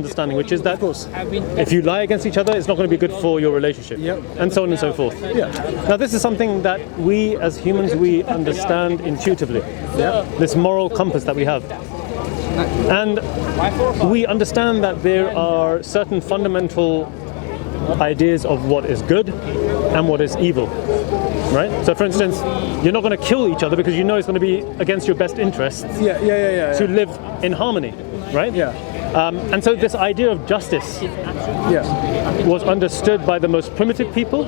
understanding, which is that if you lie against each other, it's not going to be good for your relationship, and so on and so forth. Now, this is something that we as humans, we understand intuitively, this moral compass that we have. And we understand that there are certain fundamental ideas of what is good and what is evil, right? So for instance, you're not going to kill each other because you know it's going to be against your best interests to live in harmony, right? And so this idea of justice was understood by the most primitive people,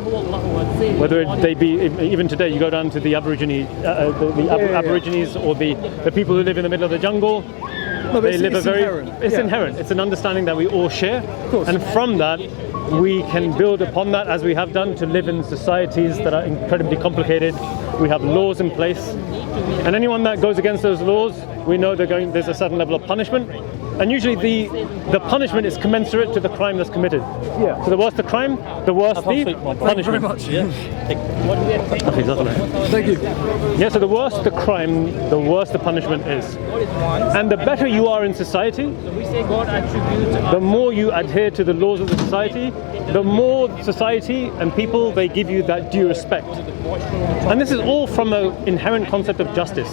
whether they be, even today, you go down to the Aborigines or the people who live in the middle of the jungle. They live it's inherent. It's an understanding that we all share, and from that we can build upon that, as we have done, to live in societies that are incredibly complicated. We have laws in place, and anyone that goes against those laws, we know there's a certain level of punishment, and usually the punishment is commensurate to the crime that's committed. So the worse the crime, the worse the punishment. Thank you very much. Thank you. Yeah, so the worse the crime, the worse the punishment is. And the better you are in society, the more you adhere to the laws of the society, the more society and people, they give you that due respect. And this is all from an inherent concept of justice.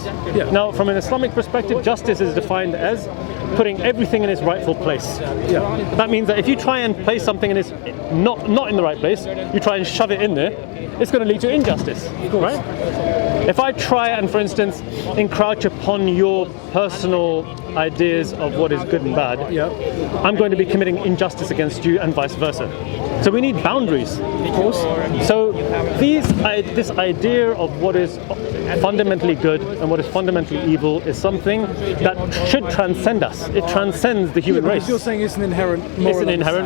Now, from an Islamic perspective, justice is defined as putting everything in its rightful place. That means that if you try and place something in its not in the right place, you try and shove it in there, it's going to lead to injustice, right? If I try and, for instance, encroach upon your personal ideas of what is good and bad, I'm going to be committing injustice against you, and vice versa. So we need boundaries, of course. So this idea of what is fundamentally good and what is fundamentally evil is something that should transcend us. It transcends the human race. You're saying it's an inherent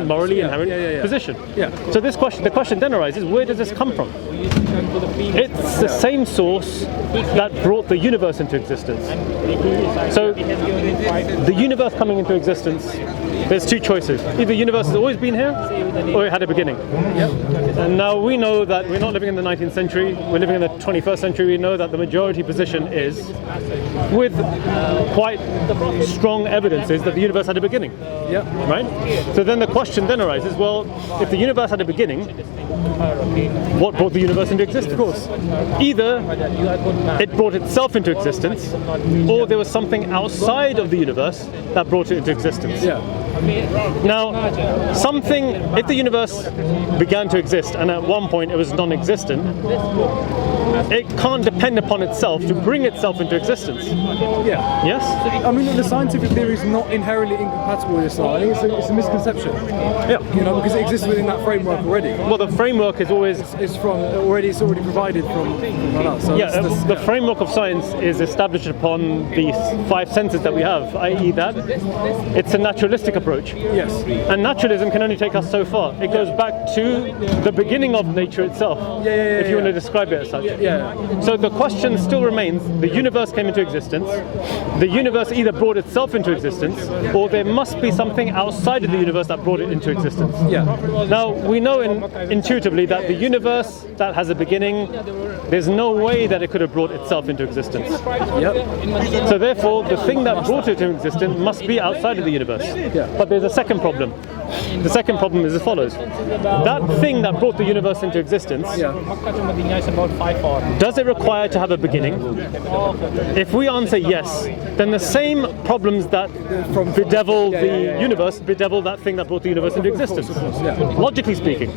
morally inherent position. So the question then arises, where does this come from? It's the same source that brought the universe into existence. So the universe coming into existence, there's two choices. Either the universe has always been here, or it had a beginning. And now we know that we're not living in the 19th century, we're living in the 21st century. We know that the majority position is, with quite strong evidences, that the universe had a beginning. Right? So then the question then arises, well, if the universe had a beginning, what brought the universe into existence? Of course. Either it brought itself into existence, or there was something outside of the universe that brought it into existence. Now, if the universe began to exist and at one point it was non-existent, it can't depend upon itself to bring itself into existence. Yes? I mean, the scientific theory is not inherently incompatible with Islam. I think it's a misconception. Because it exists within that framework already. Well, the framework is always... It's already provided from us. So the framework of science is established upon these five senses that we have, i.e. that it's a naturalistic approach. And naturalism can only take us so far. It goes back to the beginning of nature itself, if you want to describe it as such. So the question still remains, the universe came into existence, the universe either brought itself into existence, or there must be something outside of the universe that brought it into existence. Now, we know intuitively that the universe that has a beginning, there's no way that it could have brought itself into existence. So therefore, the thing that brought it into existence must be outside of the universe. But there's a second problem. The second problem is as follows. That thing that brought the universe into existence, does it require to have a beginning? If we answer yes, then the same problems that bedevil the universe bedevil that thing that brought the universe into existence, logically speaking.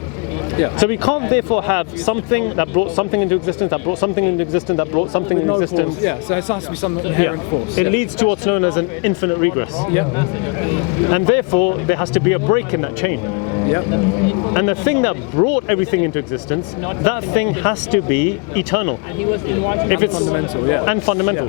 So we can't therefore have something that brought something into existence, that brought something into existence, that brought something into existence. So it has to be some inherent force. It leads to what's known as an infinite regress. And therefore, there has to be a break in that chain. And the thing that brought everything into existence, that thing has to be eternal. If it's fundamental.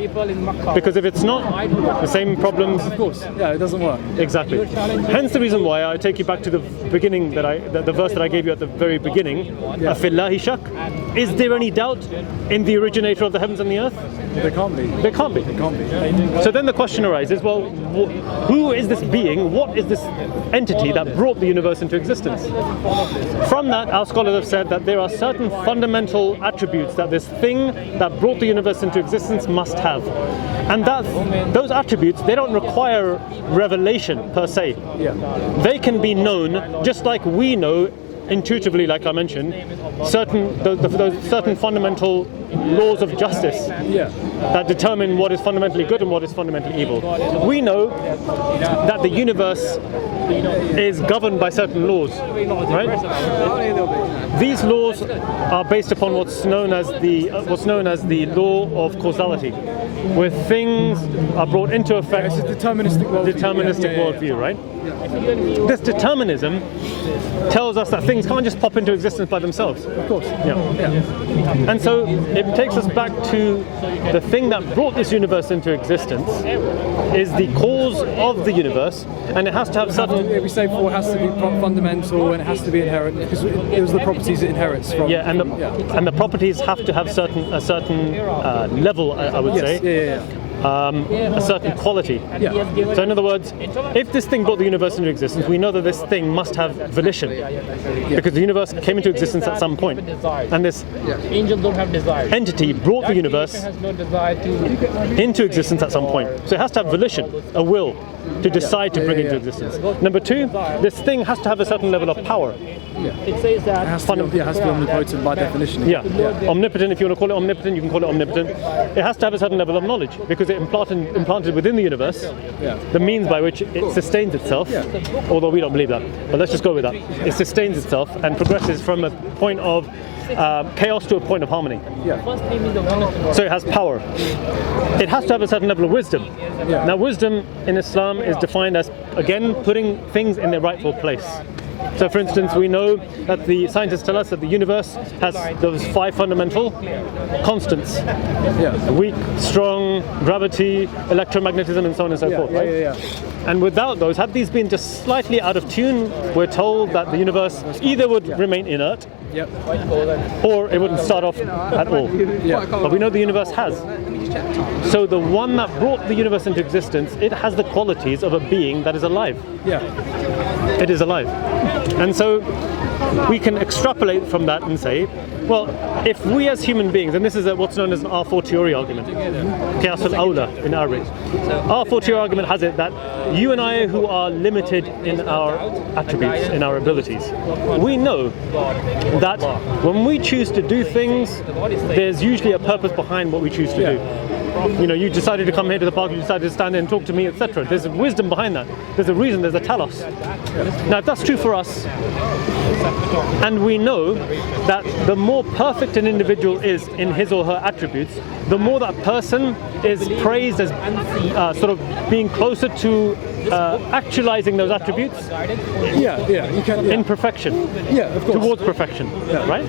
Because if it's not, the same problems. Of course. It doesn't work. Exactly. Hence the reason why I take you back to the beginning the verse that I gave you at the very very beginning, أَفِي اللَّهِ شَكٌّ? Is there any doubt in the originator of the heavens and the earth? There can't be. There can't be. There can't be. So then the question arises, well, who is this being? What is this entity that brought the universe into existence? From that, our scholars have said that there are certain fundamental attributes that this thing that brought the universe into existence must have. And that those attributes, they don't require revelation per se. They can be known just like we know intuitively, like I mentioned, those certain fundamental laws of justice that determine what is fundamentally good and what is fundamentally evil. We know that the universe is governed by certain laws, right? These laws are based upon what's known as the law of causality, where things are brought into effect. It's a deterministic worldview, right? This determinism tells us that things can't just pop into existence by themselves. Of course. And so it takes us back to the thing that brought this universe into existence is the cause of the universe, and it has to have certain. We say before, it has to be fundamental and it has to be inherent because it was the properties it inherits from. And the properties have to have a certain level, I would say. A certain quality. So in other words, if this thing brought the universe into existence, we know that this thing must have volition, because the universe came into existence at some point, and this entity brought the universe into existence at some point. So it has to have volition, a will, to decide to bring it into existence. Number two, this thing has to have a certain level of power. It says that it has to be omnipotent by definition. Omnipotent. If you want to call it omnipotent, you can call it omnipotent. It has to have a certain level of knowledge, because it implanted within the universe the means by which it sustains itself. Although we don't believe that, but let's just go with that. It sustains itself and progresses from a point of chaos to a point of harmony. So it has power. It has to have a certain level of wisdom. Now, wisdom in Islam is defined as, again, putting things in their rightful place. So, for instance, we know that the scientists tell us that the universe has those 5 fundamental constants: weak, strong, gravity, electromagnetism, and so on and so forth. Right? And without those, had these been just slightly out of tune, we're told that the universe either would remain inert, or it wouldn't start off at all. But we know the universe has. So the one that brought the universe into existence, it has the qualities of a being that is alive. It is alive. And so we can extrapolate from that and say, well, if we as human beings, and this is what's known as an a fortiori argument, Qiyas al-Awla in Arabic. A fortiori argument has it that you and I, who are limited in our attributes, in our abilities, we know that when we choose to do things, there's usually a purpose behind what we choose to do. You know, you decided to come here to the park, you decided to stand there and talk to me, etc. There's a wisdom behind that. There's a reason, there's a telos. Now, if that's true for us, and we know that the more perfect an individual is in his or her attributes, the more that person is praised as sort of being closer to actualizing those attributes in perfection, of course. towards perfection, right?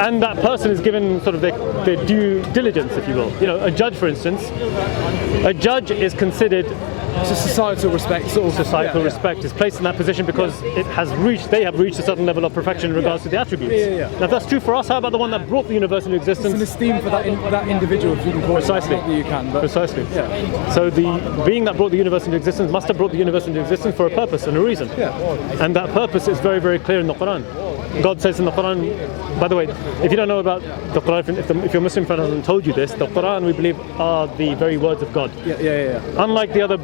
And that person is given sort of their due diligence, if you will. You know, a judge, for instance, a judge is considered. It's a societal respect. Societal respect is placed in that position because they have reached a certain level of perfection in regards to the attributes. Now, if that's true for us, how about the one that brought the universe into existence? It's an esteem for that individual, if you can call Precisely. it. Not that you can, but Precisely. So the being that brought the universe into existence must have brought the universe into existence for a purpose and a reason. And that purpose is very, very clear in the Quran. God says in the Quran, by the way, if you don't know about the Quran, if your Muslim friend hasn't told you this, the Quran, we believe, are the very words of God. Unlike the other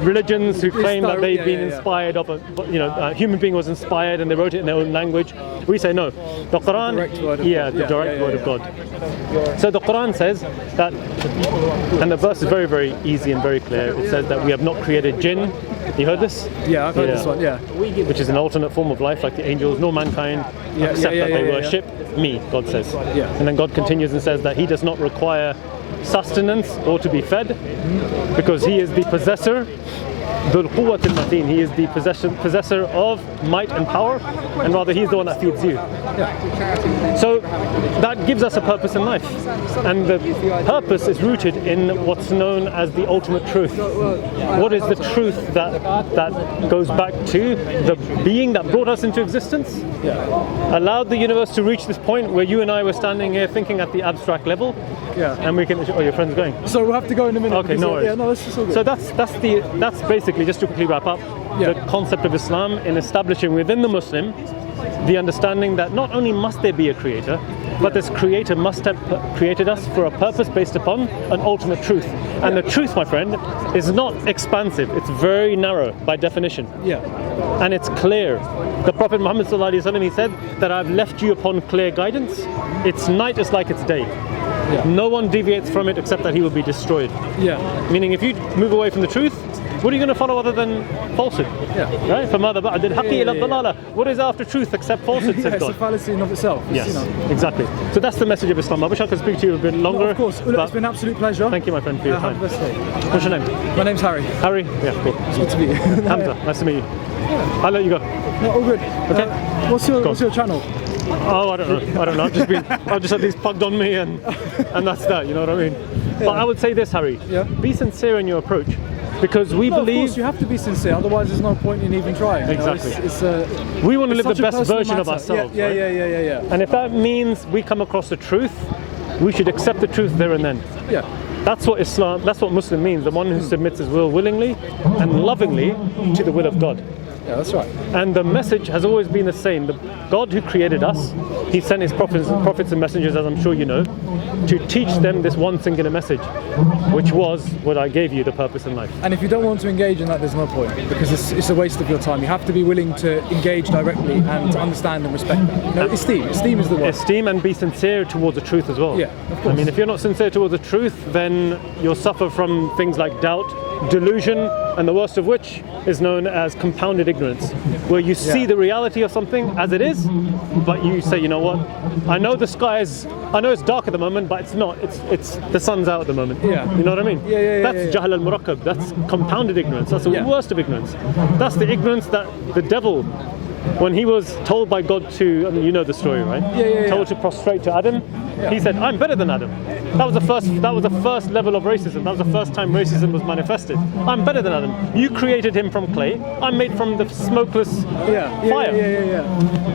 religions who claim that they've been inspired of a human being was inspired and they wrote it in their own language, we say no. The Quran, the direct word of God. So the Quran says that, and the verse is very, very easy and very clear. It says that we have not created jinn. You heard this? Yeah, I've heard this one, Which is an alternate form of life, like the angels, nor mankind, except that they worship me, God says. And then God continues and says that He does not require sustenance or to be fed, because He is the possessor Dhul Quwwat al-Mateen. He is the possessor of might and power, and rather he's the one that feeds you. So that gives us a purpose in life, and the purpose is rooted in what's known as the ultimate truth. What is the truth that goes back to the being that brought us into existence, allowed the universe to reach this point where you and I were standing here thinking at the abstract level, and we can. Oh, your friend's going. So we'll have to go in a minute. Okay, no worries. Yeah, no, that's all good. So that's basically, just to quickly wrap up, the concept of Islam in establishing within the Muslim the understanding that not only must there be a creator, but this creator must have created us for a purpose based upon an ultimate truth. And the truth, my friend, is not expansive. It's very narrow by definition. And it's clear. The Prophet Muhammad ﷺ, he said that I've left you upon clear guidance. Its night is like its day. No one deviates from it except that he will be destroyed. Meaning if you move away from the truth, what are you going to follow other than falsehood? Right? فَمَاذَا بَعْدَ الْحَقِّ إِلَى الضَّلَالَةِ. What is after truth except falsehood, says God. It's a fallacy in of itself. Yes, exactly. So that's the message of Islam. I wish I could speak to you a bit longer. No, of course. Well, it's been an absolute pleasure. Thank you, my friend, for your time. Have the best day. What's your name? My name's Harry. Harry? Yeah, cool. It's good to meet you. Hamza, nice to meet you. I'll let you go. No, all good. Okay. What's your channel? Oh, I don't know. I've just had these plugged on me, and that's that. You know what I mean? But I would say this, Harry. Be sincere in your approach, because we believe. Of course, you have to be sincere. Otherwise, there's no point in even trying. Exactly. We want to live the best version of ourselves. Yeah. And if that means we come across the truth, we should accept the truth there and then. That's what Islam. That's what Muslim means. The one who submits his will willingly and lovingly to the will of God. Yeah, that's right. And the message has always been the same. The God who created us, he sent his prophets and messengers, as I'm sure you know, to teach them this one singular message, which was what I gave you, the purpose in life. And if you don't want to engage in that, there's no point, because it's a waste of your time. You have to be willing to engage directly and to understand and respect that. You know, esteem is the word. Esteem, and be sincere towards the truth as well. Yeah, of course. I mean, if you're not sincere towards the truth, then you'll suffer from things like doubt, delusion, and the worst of which is known as compounded ignorance, where you see the reality of something as it is, but you say, you know what, I know it's dark at the moment, but it's not. It's the sun's out at the moment. You know what I mean? That's jahl al-murakkab. That's compounded ignorance. That's the worst of ignorance. That's the ignorance that the devil, when he was told by God to, I mean, you know the story, right? Told to prostrate to Adam, he said, I'm better than Adam. That was the first level of racism. That was the first time racism was manifested. I'm better than Adam. You created him from clay. I'm made from the smokeless fire.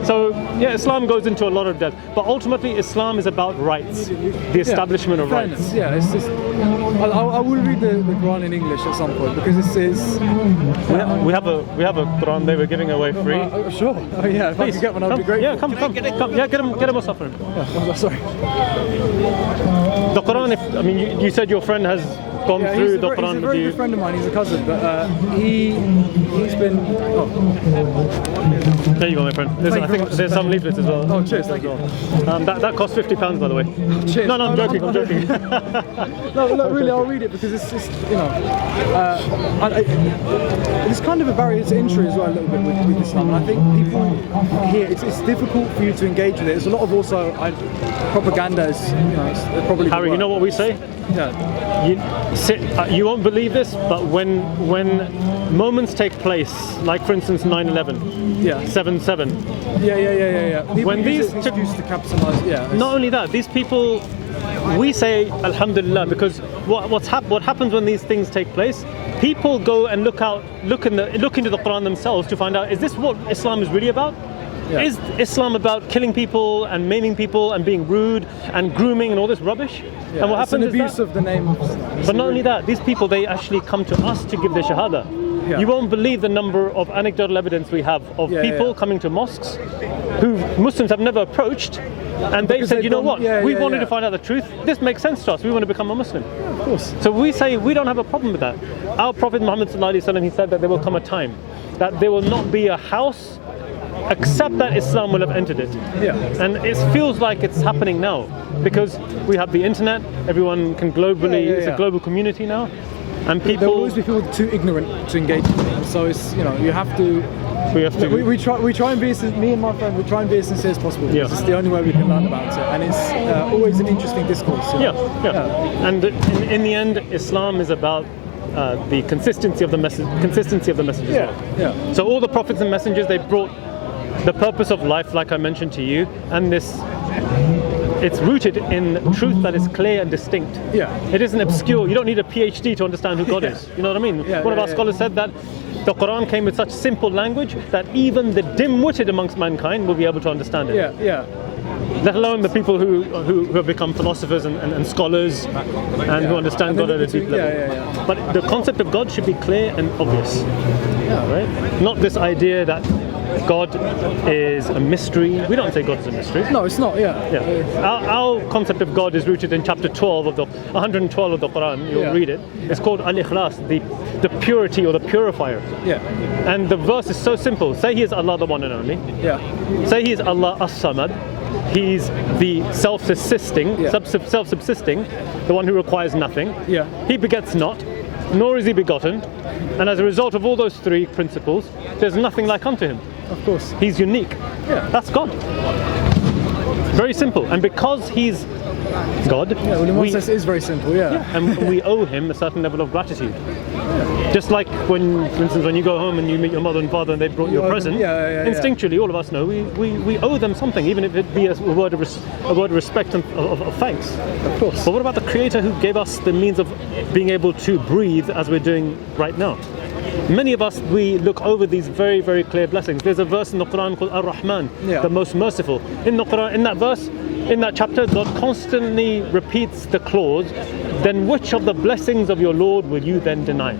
So Islam goes into a lot of depth, but ultimately Islam is about rights, the establishment of rights. It's just. I will read the Quran in English at some point, because this is. We have a Quran they were giving away free. Sure. Oh yeah. If I could get one, I'd be grateful. Yeah, come. Yeah, get him a suffer. Sorry. The Quran. You said your friend has gone through the Quran with you. He's a very good friend of mine. He's a cousin, but he's been. There you go, my friend. I think there's some leaflets as well. Oh, cheers, thank you. That costs £50, by the way. Cheers. No, I'm joking. No, look, really, I'll read it, because it's just, it's kind of a barrier to entry as well, a little bit with Islam. And I think people here, it's difficult for you to engage with it. There's a lot of also propaganda. It's probably. Harry, you know what we say? You won't believe this, but when moments take place, like for instance 9/11, 7/7. When these took to capitalize, Not only that, these people, we say Alhamdulillah, because what happens when these things take place? People go and look into the Quran themselves to find out, is this what Islam is really about? Is Islam about killing people and maiming people and being rude and grooming and all this rubbish? And what happens is an abuse of the name of Islam. But not only that, these people, they actually come to us to give their shahada. You won't believe the number of anecdotal evidence we have of people coming to mosques who Muslims have never approached, and they said, you know what, we wanted to find out the truth. This makes sense to us. We want to become a Muslim. Of course. So we say we don't have a problem with that. Our Prophet Muhammad ﷺ, he said that there will come a time that there will not be a house except that Islam will have entered it. And it feels like it's happening now, because we have the internet, everyone can globally, it's a global community now, and people... There will always be people too ignorant to engage with it. So it's, you have to... We try and be, me and my friend, we try and be as sincere as possible, because it's the only way we can learn about it, and it's always an interesting discourse. And in the end, Islam is about the consistency of the message as well. Yeah. So all the prophets and messengers, they brought the purpose of life, like I mentioned to you, and it's rooted in truth that is clear and distinct. Yeah. It isn't obscure. You don't need a PhD to understand who God is. You know what I mean? One of our scholars said that the Quran came with such simple language that even the dim-witted amongst mankind will be able to understand it. Yeah. Let alone the people who have become philosophers and scholars and who understand God at a deep level. But the concept of God should be clear and obvious. Right? Not this idea that God is a mystery. We don't say God is a mystery. No, it's not. Our concept of God is rooted in chapter 12 of the 112 of the Quran. You'll read it. It's called Al-Ikhlas, the purity or the purifier. Yeah. And the verse is so simple. Say He is Allah, the one and only. Yeah. Say He is Allah as-Samad. He's the self-subsisting, the one who requires nothing. Yeah. He begets not, nor is He begotten. And as a result of all those three principles, there's nothing like unto Him. Of course. He's unique. Yeah. That's God. Very simple. And because He's God, in one sense it is very simple. and we owe Him a certain level of gratitude. Just like when, for instance, when you go home and you meet your mother and father and they brought you a present, instinctually all of us know we owe them something, even if it be a word of respect and of thanks. Of course. But what about the Creator who gave us the means of being able to breathe as we're doing right now? Many of us, we look over these very, very clear blessings. There's a verse in the Quran called Ar-Rahman, the most merciful. In the Quran, in that verse, in that chapter, God constantly repeats the clause, then which of the blessings of your Lord will you then deny?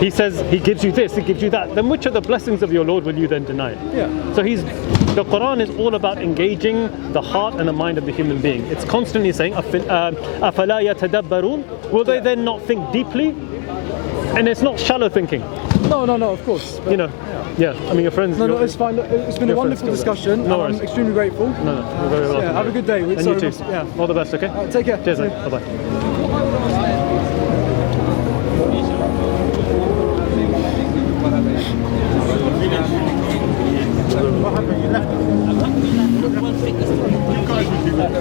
He says, He gives you this, He gives you that. Then which of the blessings of your Lord will you then deny? So the Quran is all about engaging the heart and the mind of the human being. It's constantly saying, أَفَلَا يَتَدَبَّرُونَ? Will they then not think deeply? And it's not shallow thinking. No, of course. But, I mean, your friends. No, it's fine. Look, it's been a wonderful discussion. No I'm extremely grateful. No, you're very welcome. Have a good day. And you too. All the best, okay? Take care. Cheers, mate. Bye-bye.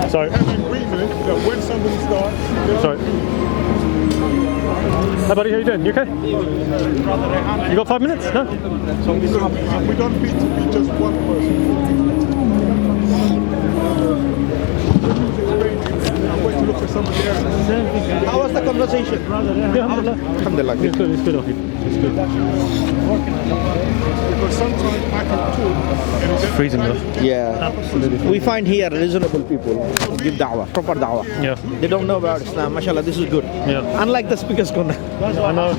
Sorry. When somebody starts. Sorry. Hey buddy, how you doing? You okay? You got 5 minutes? No? We don't need to be just one person. I'm going to look for somebody else. How was the conversation? Yeah, alhamdulillah. It's good, it's good. Because sometimes I can talk and It's freezing though. Yeah. We find here reasonable people who give da'wah, proper da'wah. Yeah. They don't know about Islam. MashaAllah, this is good. Yeah. Unlike the speaker's corner. I know.